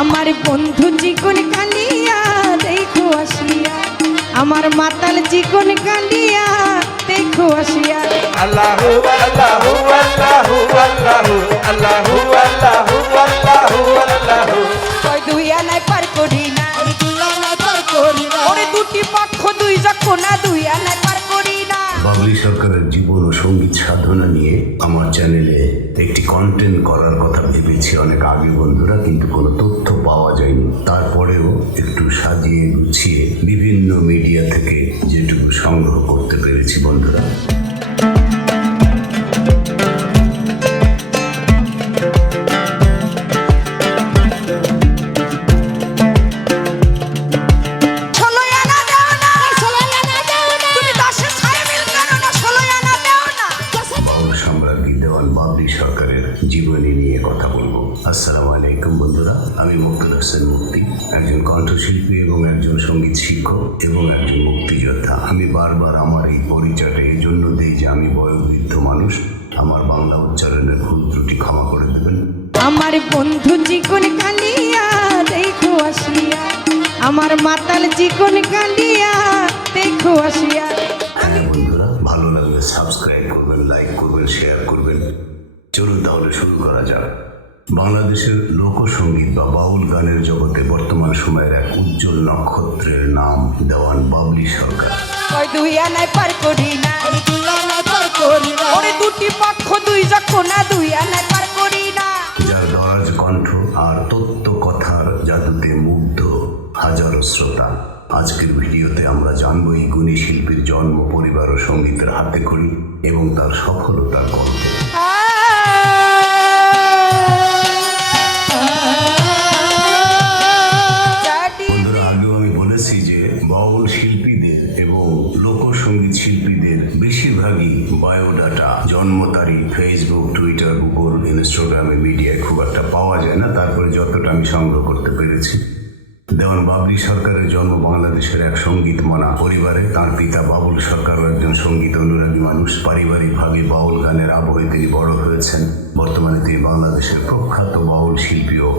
আমার বন্ধু চিকন কালিয়া দেখো আসিয়া, আমার মাতাল চিকন কালিয়া দেখো আসিয়া। আল্লাহু আল্লাহু আল্লাহু আল্লাহু আল্লাহু আল্লাহু আল্লাহু আল্লাহু কই দুই আনাই পার করি না, ওরে দুটি পক্ষ দুই যখন না দুই আনাই পার করি না। বাবলি সরকারের জীবন ও সঙ্গীত সাধনা নিয়ে আমার চ্যানেলে একটি কন্টেন্ট করার কথা ভেবেছি অনেক আগে বন্ধুরা, কিন্তু কোনো তথ্য পাওয়া যায়নি। তারপরেও একটু সাজিয়ে গুছিয়ে বিভিন্ন মিডিয়া থেকে যেটুকু সংগ্রহ করতে পেরেছি বন্ধুরা। বাবলি সরকারের জীবনী নিয়ে কথা বলবো। আসসালামু আলাইকুম বন্ধুরা, আমি মুক্তার হোসেন মুক্তি, একজন কণ্ঠশিল্পী এবং একজন সঙ্গীত শিক্ষক এবং একজন মুক্তিযোদ্ধা। আমি বারবার আমার এই পরিচয়টা এই জন্য দিই যে আমি বয়োবৃদ্ধ মানুষ, আমার বাংলা উচ্চারণের ভুল ত্রুটি ক্ষমা করে দেবেন। আমার বন্ধু চিকন কালিয়া দেখো আসিয়া, আমার মাতাল চিকন কালিয়া দেখো আসিয়া। বন্ধুরা ভালো লাগলে সাবস্ক্রাইব করবেন, লাইক করবেন, শেয়ার করবেন। চলুন তাহলে শুরু করা যাক। বাংলাদেশের লোকসঙ্গীত বা বাউল গানের জগতে বর্তমান সময়ের এক উজ্জ্বল নক্ষত্রের নাম দেওয়ান বাবলি সরকার। কই দুই আনাই পার করি না, ওরে দুটি পক্ষ দুই যখন না দুই আনাই পার করি না। যার দরাজ কণ্ঠ আর তত্ত্ব কথার জাদুতে মুগ্ধ হাজারো শ্রোতা। আজকের ভিডিওতে আমরা জানবো এই গুণী শিল্পীর জন্ম, পরিবার ও সঙ্গীতের হাতে খড়ি এবং তার সফলতার গল্প। বন্ধুরা আগেও আমি বলেছি যে বাউল শিল্পীদের এবং লোকসঙ্গীত শিল্পীদের বেশিরভাগই বায়োডাটা, জন্ম তারিখ ফেসবুক, টুইটার, গুগল, ইনস্টাগ্রামে, মিডিয়ায় খুব একটা পাওয়া যায় না। তারপরে যতটা আমি সংগ্রহ করতে পেরেছি, দেওয়ান বাবলি সরকারের জন্ম বাংলাদেশের এক সঙ্গীত মনা পরিবারে। তার পিতা বাবুল সরকারও একজন সঙ্গীত অনুরাগী মানুষ। পারিবারিকভাবে বাউল গানের আবহে তিনি বড় হয়েছেন। বর্তমানে তিনি বাংলাদেশের প্রখ্যাত বাউল শিল্পী ও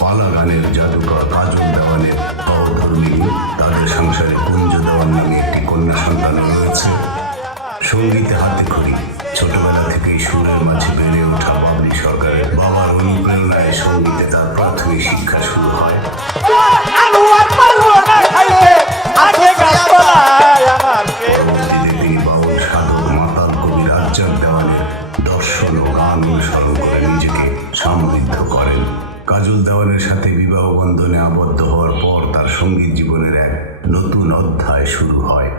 পালা গানের জাদুকর কাজল দেওয়ানের সহধর্মিণী। তাদের সংসারে কুঞ্জ দেওয়ান নামে একটি কন্যা সন্তান রয়েছে। সঙ্গীতে হাতে খড়ি। ছোটবেলা থেকেই সুরের মাঝে বেড়ে ওঠা বাবলি সরকারের বাবার অনুপ্রেরণায় সঙ্গীতে তার প্রাথমিক শিক্ষা শুরু হয়। তিনি বাউল সাধক মাতাল কবি রাজ্জাক দেওয়ানের দর্শন ও গান অনুসরণ করে নিজেকে সমৃদ্ধ করেন। কাজল দেওয়ানের সাথে বিবাহ বন্ধনে আবদ্ধ হওয়ার পর তার সঙ্গীত জীবনের এক নতুন অধ্যায় শুরু হয়।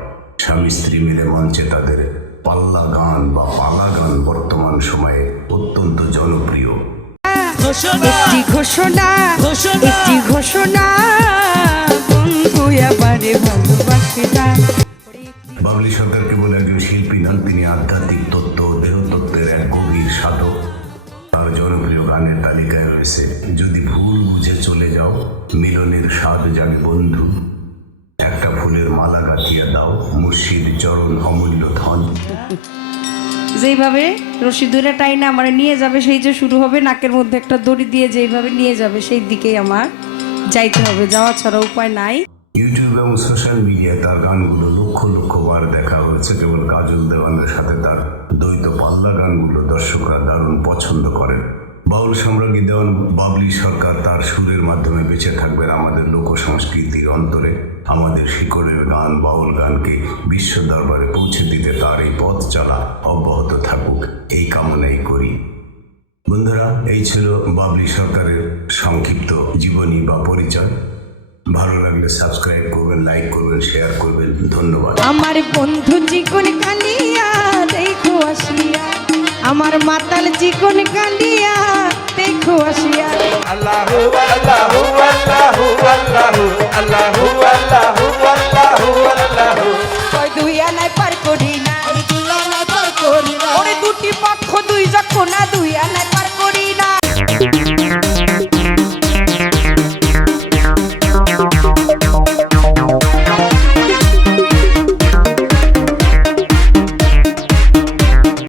স্বামী স্ত্রী মিলে মঞ্চে তাদের পাল্লা গান বা পালা গান বর্তমান সময়ে অত্যন্ত জনপ্রিয়। একটি ঘোষণা, একটি ঘোষণা, বন্ধু এবারে ভালোবাসে না। বাবলি সরকার কেবল একজন শিল্পী নন, তিনি আধ্যাত্মিক তত্ত্ব ও দেহতত্ত্বের এক গভীর সাধক। তার জনপ্রিয় গানের তালিকায় রয়েছে যদি ভুল বুঝে চলে যাও, মিলনের স্বাদ জাগে বন্ধু, একটা ফুলের মালা গাঁথিয়া দাও, মুর্শিদ চরণ অমূল্য ধন। যেইভাবে রশি ধরে টাইনা আমার নিয়ে যাবে, সেই যে শুরু হবে নাকের মধ্যে একটা দড়ি দিয়ে যেইভাবে নিয়ে যাবে সেই দিকেই আমার যাইতে হবে, যাওয়া ছাড়া উপায় নাই। ইউটিউব এবং সোশ্যাল মিডিয়ায় তার গানগুলো লক্ষ লক্ষ বার দেখা হয়েছে। কেবল কাজল দেওয়ানের সাথে তার দ্বৈত পাল্লা গানগুলো দর্শকরা দারুণ পছন্দ করেন। বাউল সম্রাজ্ঞী দেওয়ান বাবলি সরকার তার সুরের মাধ্যমে বেঁচে থাকবেন আমাদের লোক সংস্কৃতির অন্তরে। আমাদের শিকড়ের গান বাউল গানকে বিশ্ব দরবারে পৌঁছে দিতে তার এই পথ চলা অব্যাহত থাকুক, এই কামনাই করি। বন্ধুরা, এই ছিল বাবলি সরকারের সংক্ষিপ্ত জীবনী বা পরিচয়। ভালো লাগলে সাবস্ক্রাইব করবেন, লাইক করবেন, শেয়ার করবেন। ধন্যবাদ। আমার বন্ধু চিকন কালিয়া দেখো আসিয়া, আমার মাতাল চিকন কালিয়া দেখো আসিয়া। আল্লাহু আল্লাহু আল্লাহু আল্লাহু আল্লাহু আল্লাহু আল্লাহু আল্লাহু কই দুই আনাই পার করি না, ওরে দুটি পক্ষ দুই যখন না দুই